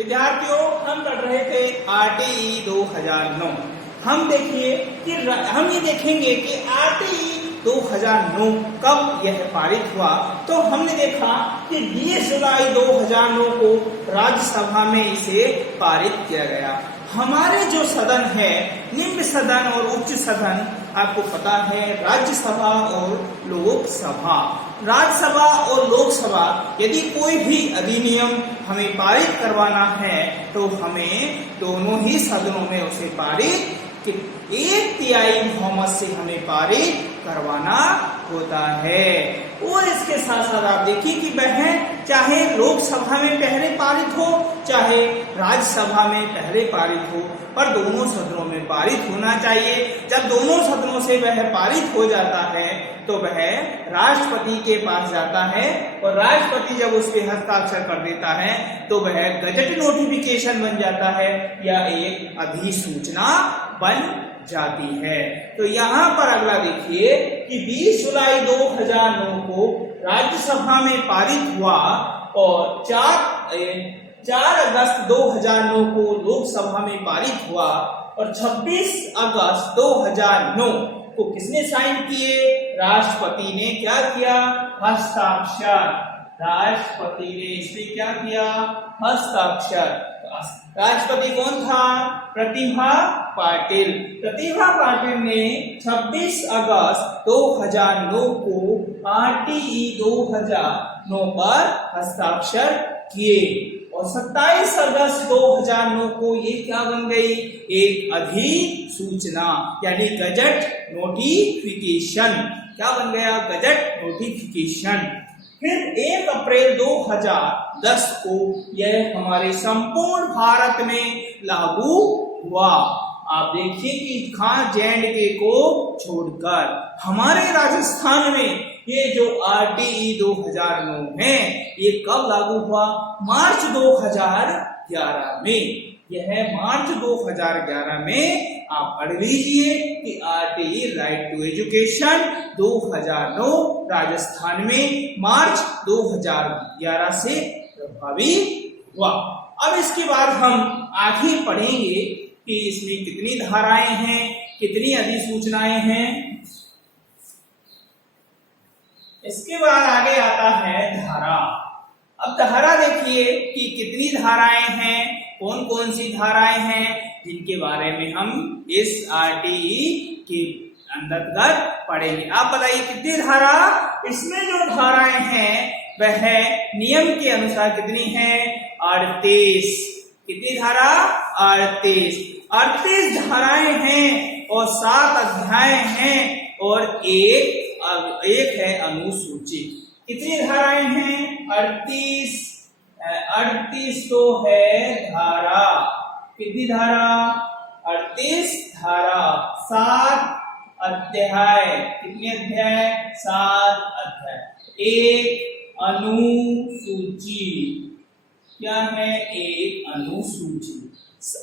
विद्यार्थियों, हम पढ़ रहे थे आरटीई 2009। हम ये देखेंगे कि आरटीई 2009 कब यह पारित हुआ। तो हमने देखा कि 20 जुलाई 2009 को राज्यसभा में इसे पारित किया गया। हमारे जो सदन है, निम्न सदन और उच्च सदन, आपको पता है, राज्यसभा और लोकसभा। राज्यसभा और लोकसभा, यदि कोई भी अधिनियम हमें पारित करवाना है तो हमें दोनों ही सदनों में उसे पारित 1/3 बहुमत से हमें पारित करवाना होता है। और इसके साथ साथ आप देखिए कि वह चाहे लोकसभा में पहले पारित हो चाहे राज्यसभा में पहले पारित हो, पर दोनों सदनों में पारित होना चाहिए। जब दोनों सदनों से वह पारित हो जाता है तो वह राष्ट्रपति के पास जाता है और राष्ट्रपति जब उस पे हस्ताक्षर कर देता है तो वह गजट नोटिफिकेशन बन जाता है या एक अधिसूचना बन जाती है। तो यहाँ पर अगला देखिए कि 20 जुलाई 2009 को राज्यसभा में पारित हुआ और 4 अगस्त 2009 को लोकसभा में पारित हुआ और 26 अगस्त 2009 को किसने साइन किए? राष्ट्रपति ने क्या किया? हस्ताक्षर। राष्ट्रपति ने इसमें क्या किया? हस्ताक्षर। राष्ट्रपति कौन था? प्रतिभा पाटिल। प्रतिभा पाटिल ने 26 अगस्त 2009 को आरटीई 2009 पर हस्ताक्षर किए और 27 अगस्त 2009 को ये क्या बन गई? एक अधिसूचना यानी गजट नोटिफिकेशन। क्या बन गया? Gazette notification. फिर 1 अप्रैल 2010 को यह हमारे संपूर्ण भारत में लागू हुआ। आप देखिए कि खान जे&के को छोड़कर हमारे राजस्थान में ये जो आरटीई 2009 है ये कब लागू हुआ? मार्च 2011 में। यह मार्च 2011 में आप पढ़ लीजिए कि RTE right to education 2009 Rajasthan में मार्च 2011 से प्रभावी हुआ। अब इसके बाद हम आगे पढ़ेंगे कि इसमें कितनी धाराएं हैं, कितनी अधिसूचनाएं हैं। इसके बाद आगे आता है धारा। अब धारा देखिए कि कितनी धाराएं हैं, कौन कौन सी धाराएं हैं जिनके बारे में हम इस आरटीई के अंतर्गत पढ़ेंगे। आप बताइए कितनी धारा? इसमें जो धाराएं हैं वह नियम के अनुसार कितनी है? 38। कितनी धारा? 38 धाराएं हैं और 7 अध्याय हैं और एक है अनुसूची। कितनी धाराएं हैं? 38 तो है धारा। कितनी धारा? 38 धारा। 7 अध्याय। कितने अध्याय? 7 अध्याय। एक अनुसूची। क्या है? एक अनुसूची।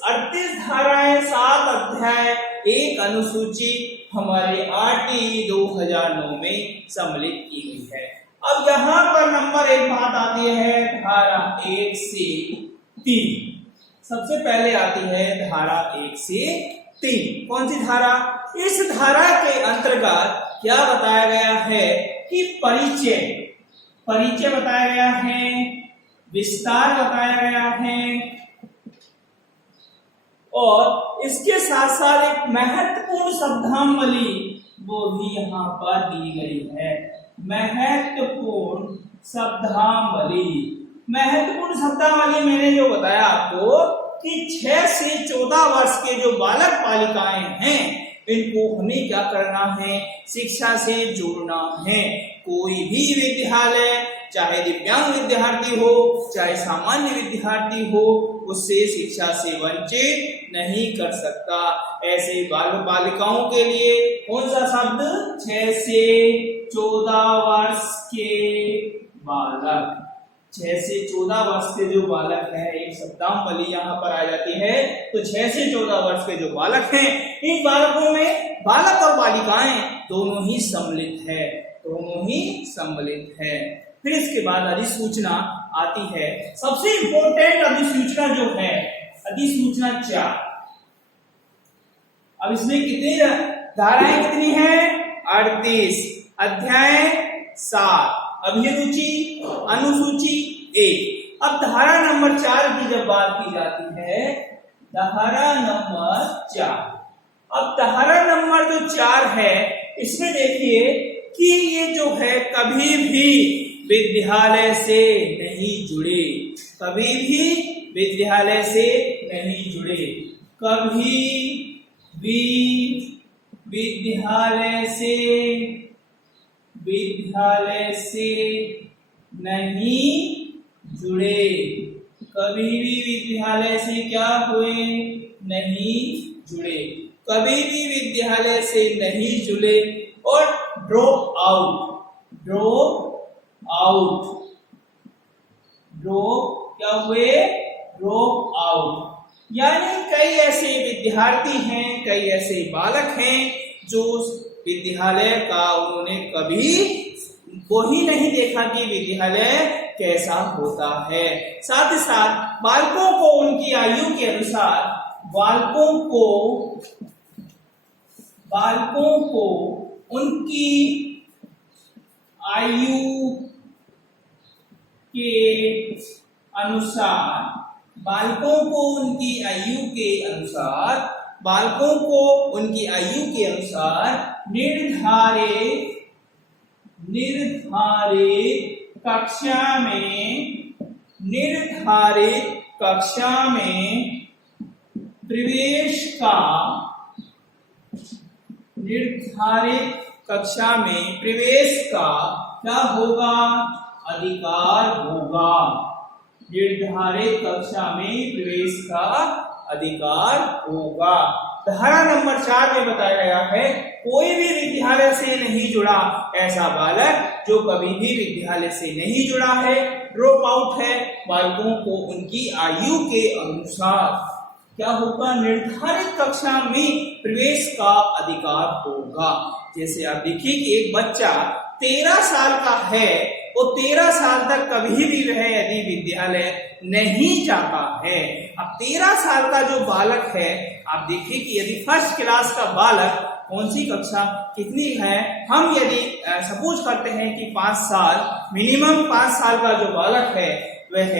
38 धाराएं, 7 अध्याय, एक अनुसूची हमारे आरटीई 2009 में सम्मिलित की गई है। अब यहाँ पर नंबर 1 बात आती है धारा 1 से 3। सबसे पहले आती है धारा 1 से 3। कौन सी धारा? इस धारा के अंतर्गत क्या बताया गया है कि परिचय बताया गया है, विस्तार बताया गया है और इसके साथ साथ एक महत्वपूर्ण शब्दावली वो भी यहाँ पर दी गई है। महत्वपूर्ण शब्दावली मैंने जो बताया आपको कि 6 से 14 वर्ष के जो बालक बालिकाएं हैं इनको हमें क्या करना है? शिक्षा से जोड़ना है। कोई भी विद्यालय, चाहे दिव्यांग विद्यार्थी हो चाहे सामान्य विद्यार्थी हो, उससे शिक्षा से वंचित नहीं कर सकता। ऐसे बालक बालिकाओं के लिए कौन सा शब्द? 6 से 14 वर्ष के बालक। 6 से 14 वर्ष के जो बालक हैं, एक शब्दावली यहाँ पर आ जाती है। तो 6 से 14 वर्ष के जो बालक हैं, इन बालकों में बालक और बालिकाएं दोनों ही सम्मिलित है। फिर इसके बाद अधिसूचना आती है। सबसे इंपॉर्टेंट अधिसूचना जो है, अधिसूचना 4। अब इसमें कितनी धाराएं कितनी हैं? 38। अध्याय 7, अभिरुचि अनुसूची 1। अब धारा नंबर 4 की जब बात की जाती है, धारा नंबर 4। अब धारा नंबर जो 4 है, इसमें देखिए कि ये जो है कभी भी विद्यालय से नहीं जुड़े, कभी भी विद्यालय से नहीं जुड़े, कभी भी विद्यालय से नहीं जुड़े, कभी भी विद्यालय से क्या हुए? नहीं जुड़े, कभी भी विद्यालय से नहीं जुड़े। और ड्रॉप आउट, क्या हुए? Drop out. यानी कई ऐसे विद्यार्थी हैं, कई ऐसे बालक हैं जो विद्यालय का उन्होंने कभी वो ही नहीं देखा कि विद्यालय कैसा होता है। साथ ही साथ बालकों को उनकी आयु के अनुसार, बालकों को उनकी आयु के अनुसार, बालकों को उनकी आयु के अनुसार, बालकों को उनकी आयु के अनुसार निर्धारित कक्षा में प्रवेश का, निर्धारित कक्षा में प्रवेश का क्या होगा? अधिकार होगा। निर्धारित कक्षा में प्रवेश का अधिकार होगा। धारा नंबर 4 में बताया गया है, कोई भी विद्यालय से नहीं जुड़ा ऐसा बालक जो कभी भी विद्यालय से नहीं जुड़ा है, ड्रॉप आउट है, बालकों को उनकी आयु के अनुसार क्या होगा? निर्धारित कक्षा में प्रवेश का अधिकार होगा। जैसे आप देखिए कि एक बच्चा 13 साल का है, वो 13 साल तक कभी भी वह यदि विद्यालय नहीं जाता है। अब 13 साल का जो बालक है, आप देखिए कि यदि फर्स्ट क्लास का बालक कौन सी कक्षा कितनी है, हम यदि सपोज करते हैं कि 5 साल, मिनिमम 5 साल का जो बालक है वह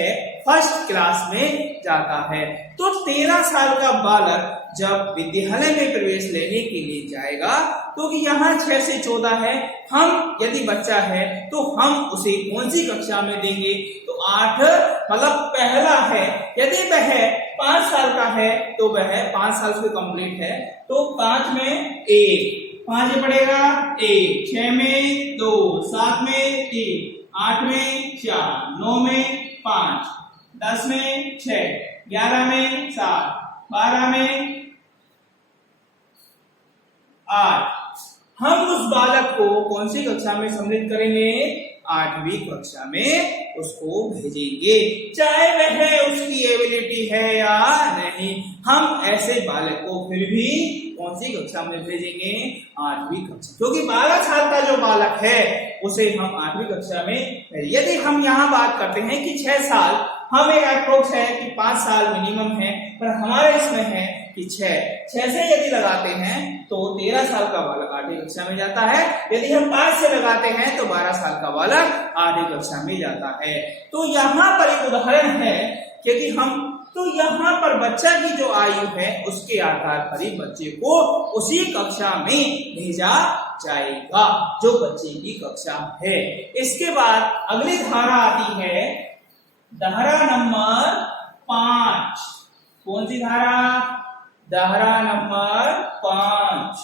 फर्स्ट क्लास में जाता है, तो 13 साल का बालक जब विद्यालय में प्रवेश लेने के लिए जाएगा, तो यहाँ 6 से 14 है, हम यदि बच्चा है तो हम उसे कौन सी कक्षा में देंगे? तो 8, मतलब पहला है। यदि वह 5 साल का है तो वह 5 साल से कंप्लीट है, तो 5 में 1, 5 में पड़ेगा 1, 6 में 2, 7 में 3, 8 में 4, 9 में 5, 10 में 6, 11 में 7, 12 में 8। हम उस बालक को कौन सी कक्षा में सम्मिलित करेंगे? 8वीं कक्षा में उसको भेजेंगे, चाहे वह उसकी एबिलिटी है या नहीं। हम ऐसे बालक को फिर भी कौन सी कक्षा में भेजेंगे? 8वीं कक्षा, क्योंकि 12 साल का जो बालक है उसे हम 8वीं कक्षा में। यदि हम यहाँ बात करते हैं कि 6 साल, हम एक अप्रोच है कि 5 साल मिनिमम है, पर हमारे इसमें है कि 6 से यदि लगाते हैं तो 13 साल का बालक 8वीं कक्षा में जाता है। यदि हम 5 से लगाते हैं तो 12 साल का बालक 8वीं कक्षा में जाता है। तो यहाँ पर एक उदाहरण है, क्योंकि हम तो यहाँ पर बच्चा की जो आयु है उसके आधार पर ही बच्चे को उसी कक्षा में भेजा जाएगा जो बच्चे की कक्षा है। इसके बाद अगली धारा आती है, धारा नंबर 5। कौन सी धारा? धारा नंबर 5।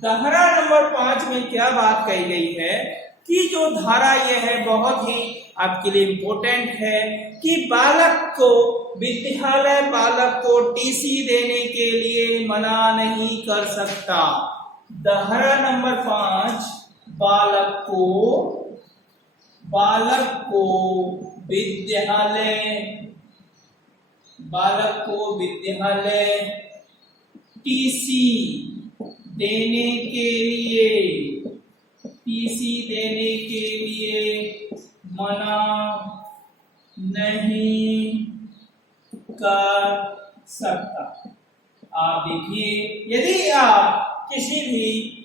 धारा नंबर 5 में क्या बात कही गई है कि जो धारा यह है बहुत ही आपके लिए इम्पोर्टेंट है कि बालक को, विद्यालय बालक को टीसी देने के लिए मना नहीं कर सकता। धारा नंबर 5 बालक विद्यालय टीसी देने के लिए मना नहीं कर सकता। आप देखिए, यदि आप किसी भी